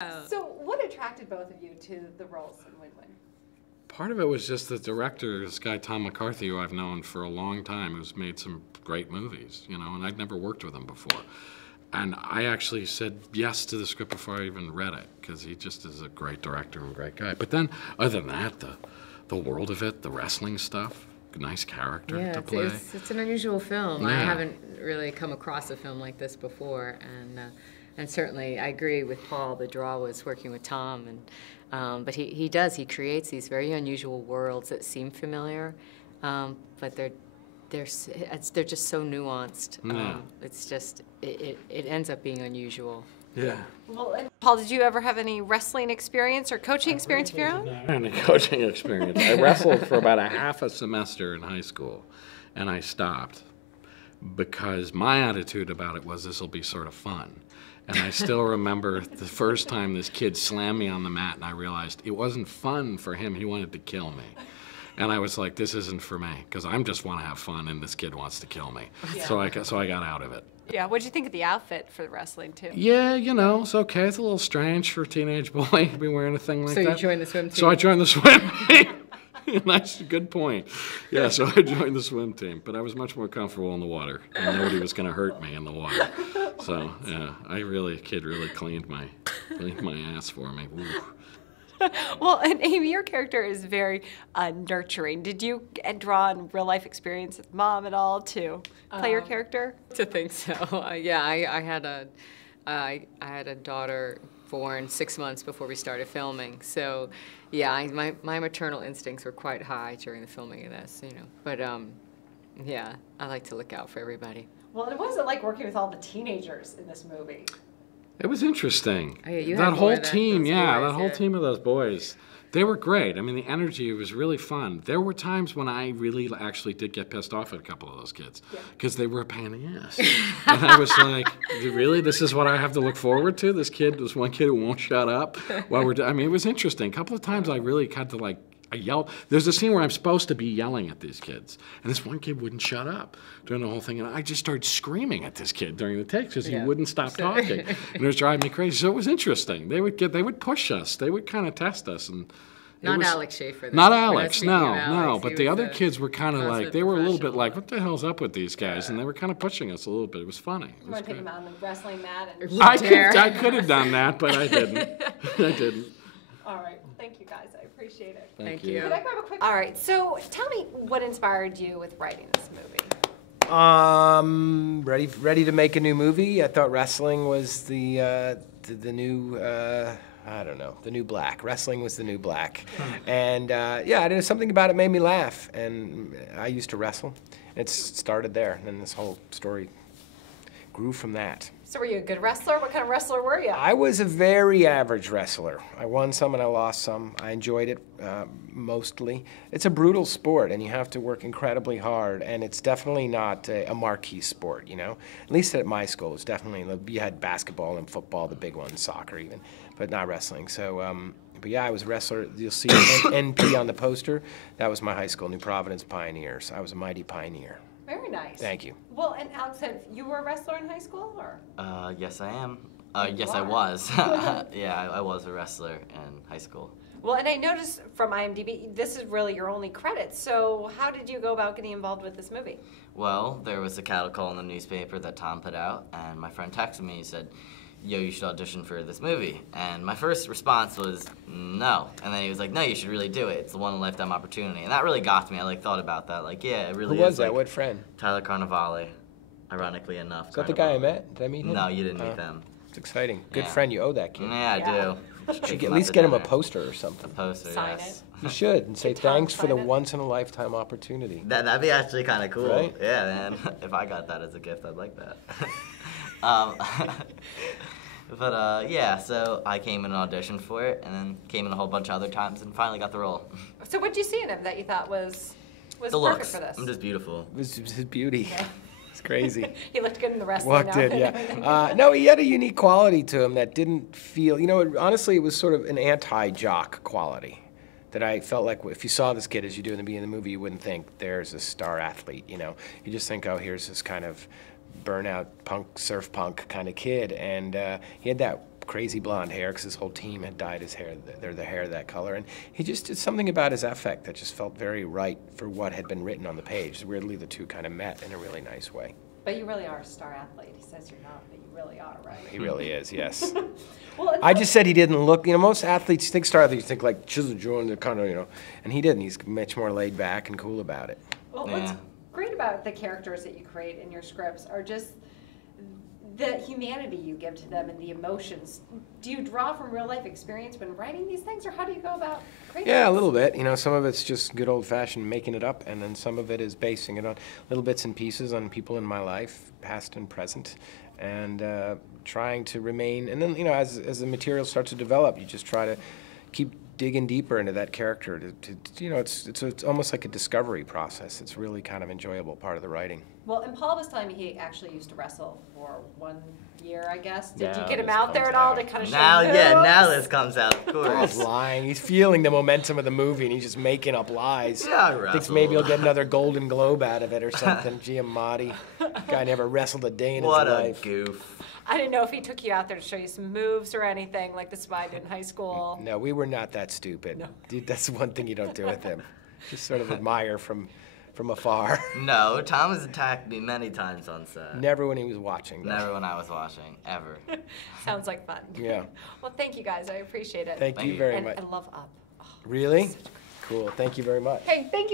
So what attracted both of you to the roles in Win-Win? Part of it was just the director, this guy Tom McCarthy, who I've known for a long time, who's made some great movies, you know, and I'd never worked with him before. And I actually said yes to the script before I even read it, because he just is a great director and a great guy. But then, other than that, the world of it, the wrestling stuff, nice character to play. It's an unusual film. Yeah. I haven't really come across a film like this before, and certainly I agree with Paul. The draw was working with Tom, but he creates these very unusual worlds that seem familiar, but they're just so nuanced. Yeah. It's just it ends up being unusual. Yeah. Well, and Paul, did you ever have any wrestling experience or coaching experience of your own? Any coaching experience. I wrestled for about a half a semester in high school, and I stopped because my attitude about it was this will be sort of fun. And I still remember the first time this kid slammed me on the mat, and I realized it wasn't fun for him. He wanted to kill me. And I was like, this isn't for me, because I just want to have fun, and this kid wants to kill me. Yeah. So I got out of it. Yeah, what'd you think of the outfit for the wrestling, too? Yeah, you know, it's okay. It's a little strange for a teenage boy to be wearing a thing like that. So you joined the swim team? So I joined the swim team. Nice, good point. Yeah, so I joined the swim team, but I was much more comfortable in the water, and nobody was going to hurt me in the water. So, yeah, kid really cleaned my ass for me. Ooh. Well, and Amy, your character is very nurturing. Did you draw on real-life experience with Mom at all to play your character? To think so. Yeah, I had a daughter born 6 months before we started filming. So, yeah, my maternal instincts were quite high during the filming of this, you know. But, yeah, I like to look out for everybody. Well, and what was it like working with all the teenagers in this movie? It was interesting. Oh, yeah, that whole team, that whole team of those boys, they were great. I mean, the energy was really fun. There were times when I really actually did get pissed off at a couple of those kids because they were a pain in the ass. And I was like, really? This is what I have to look forward to? This one kid who won't shut up while I mean, it was interesting. A couple of times I really had to I yelled. There's a scene where I'm supposed to be yelling at these kids, and this one kid wouldn't shut up during the whole thing, and I just started screaming at this kid during the takes because he wouldn't stop talking, and it was driving me crazy. So it was interesting. They would push us. They would kind of test us, and not Alex Schaffer. Not Alex, no. But the other kids were kind of like, they were a little bit like, what the hell's up with these guys? And they were kind of pushing us a little bit. It was funny. You want to take them out on the wrestling mat? And I could have done that, but I didn't. I didn't. All right. Thank you, guys. I appreciate it. Thank you. Could I grab a quick? All right. So tell me what inspired you with writing this movie. Ready to make a new movie. I thought wrestling was the new, I don't know, the new black. Wrestling was the new black. And yeah, I did something about it made me laugh. And I used to wrestle. It started there. And then this whole story grew from that. So were you a good wrestler? What kind of wrestler were you? I was a very average wrestler. I won some and I lost some. I enjoyed it mostly. It's a brutal sport and you have to work incredibly hard, and it's definitely not a marquee sport, you know? At least at my school, it's definitely, you had basketball and football, the big ones, soccer even, but not wrestling. So, but yeah, I was a wrestler. You'll see NP on the poster. That was my high school, New Providence Pioneers. I was a mighty pioneer. Very nice. Thank you. Well, and Alex, you were a wrestler in high school, or? Yes, I am. Yes, I was. Yeah, I was a wrestler in high school. Well, and I noticed from IMDb, this is really your only credit. So how did you go about getting involved with this movie? Well, there was a cattle call in the newspaper that Tom put out, and my friend texted me and said, yo, you should audition for this movie. And my first response was, no. And then he was like, no, you should really do it. It's the one-in-a-lifetime opportunity. And that really got to me. I thought about that. Yeah, it really is. Who was that? What friend? Tyler Carnevale, ironically enough. Is that the guy I met? Did I meet him? No, you didn't meet them. It's exciting. Good friend. You owe that kid. Yeah, I do. You should at least get him a poster or something. A poster, Sign yes. it. You should, and say thanks for the once-in-a-lifetime opportunity. That'd be actually kind of cool. Right? Yeah, man. If I got that as a gift, I'd like that. But yeah, so I came in and auditioned for it, and then came in a whole bunch of other times, and finally got the role. So what did you see in him that you thought was the perfect looks. for this? I'm just beautiful. It was his beauty. Yeah. It's crazy. He looked good in the wrestling Walked outfit. in, yeah. No, he had a unique quality to him that didn't feel, you know, honestly, it was sort of an anti-jock quality that I felt like if you saw this kid as you do in the beginning of the movie, you wouldn't think there's a star athlete, you know. You just think, oh, here's this kind of burnout punk, surf punk kind of kid, and he had that crazy blonde hair because his whole team had dyed his hair, their hair that color. And he just did something about his affect that just felt very right for what had been written on the page. Weirdly, the two kind of met in a really nice way. But you really are a star athlete. He says you're not, but you really are, right? He really is, yes. Well, I just said he didn't look, most athletes think star athletes think like chiseled jaw and kind of, and he didn't. He's much more laid back and cool about it. Well, what's great about the characters that you create in your scripts are just the humanity you give to them and the emotions. Do you draw from real life experience when writing these things, or how do you go about creating Yeah, a things? little bit. Some of it's just good old-fashioned making it up, and then some of it is basing it on little bits and pieces on people in my life, past and present, and trying to remain. And then, as the material starts to develop, you just try to keep digging deeper into that character. It's almost like a discovery process. It's really kind of enjoyable part of the writing. Well, and Paul was telling me he actually used to wrestle for 1 year, I guess. Did you Now get him this out there comes at all out. to kind of show Now, yeah, moves? now this comes out, of He's course. lying. He's feeling the momentum of the movie, and he's just making up lies. Yeah, I Thinks maybe he'll wrestled. get another Golden Globe out of it or something. Giamatti. Guy never wrestled a day in What his a life. goof. I didn't know if he took you out there to show you some moves or anything like the spy did in high school. No, we were not that stupid. No. Dude, that's one thing you don't do with him. Just sort of admire from afar. No, Tom has attacked me many times on set. Never when he was watching. though. Never when I was watching, ever. Sounds like fun. Yeah. Well, thank you guys. I appreciate it. Thank Thank you you. very and much. I love Up. Oh, Really? Cool. Thank you very much. hey, thank you.